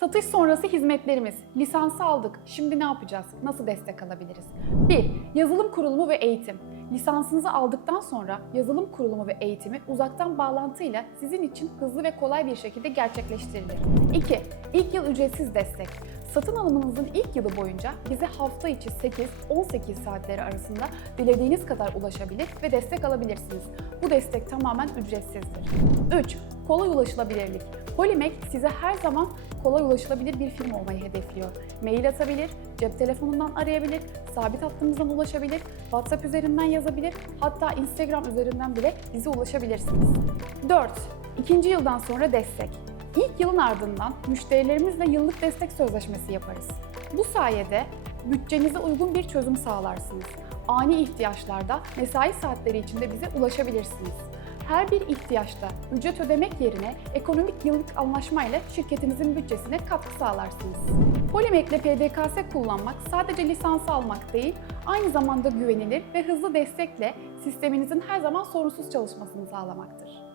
Satış sonrası hizmetlerimiz. Lisansı aldık. Şimdi ne yapacağız? Nasıl destek alabiliriz? 1. Yazılım kurulumu ve eğitim. Lisansınızı aldıktan sonra yazılım kurulumu ve eğitimi uzaktan bağlantıyla sizin için hızlı ve kolay bir şekilde gerçekleştirilir. 2. İlk yıl ücretsiz destek. Satın alımınızın ilk yılı boyunca bize hafta içi 8-18 saatleri arasında dilediğiniz kadar ulaşabilir ve destek alabilirsiniz. Bu destek tamamen ücretsizdir. 3. Kolay ulaşılabilirlik. Polymek size her zaman kolay ulaşılabilir bir firma olmayı hedefliyor. Mail atabilir, cep telefonundan arayabilir, sabit hattımızdan ulaşabilir, WhatsApp üzerinden yazabilir, hatta Instagram üzerinden bile bize ulaşabilirsiniz. 4. İkinci yıldan sonra destek. İlk yılın ardından müşterilerimizle yıllık destek sözleşmesi yaparız. Bu sayede bütçenize uygun bir çözüm sağlarsınız. Ani ihtiyaçlarda mesai saatleri içinde bize ulaşabilirsiniz. Her bir ihtiyaçta ücret ödemek yerine ekonomik yıllık anlaşmayla şirketinizin bütçesine katkı sağlarsınız. Polymek ile PDKS kullanmak sadece lisansı almak değil, aynı zamanda güvenilir ve hızlı destekle sisteminizin her zaman sorunsuz çalışmasını sağlamaktır.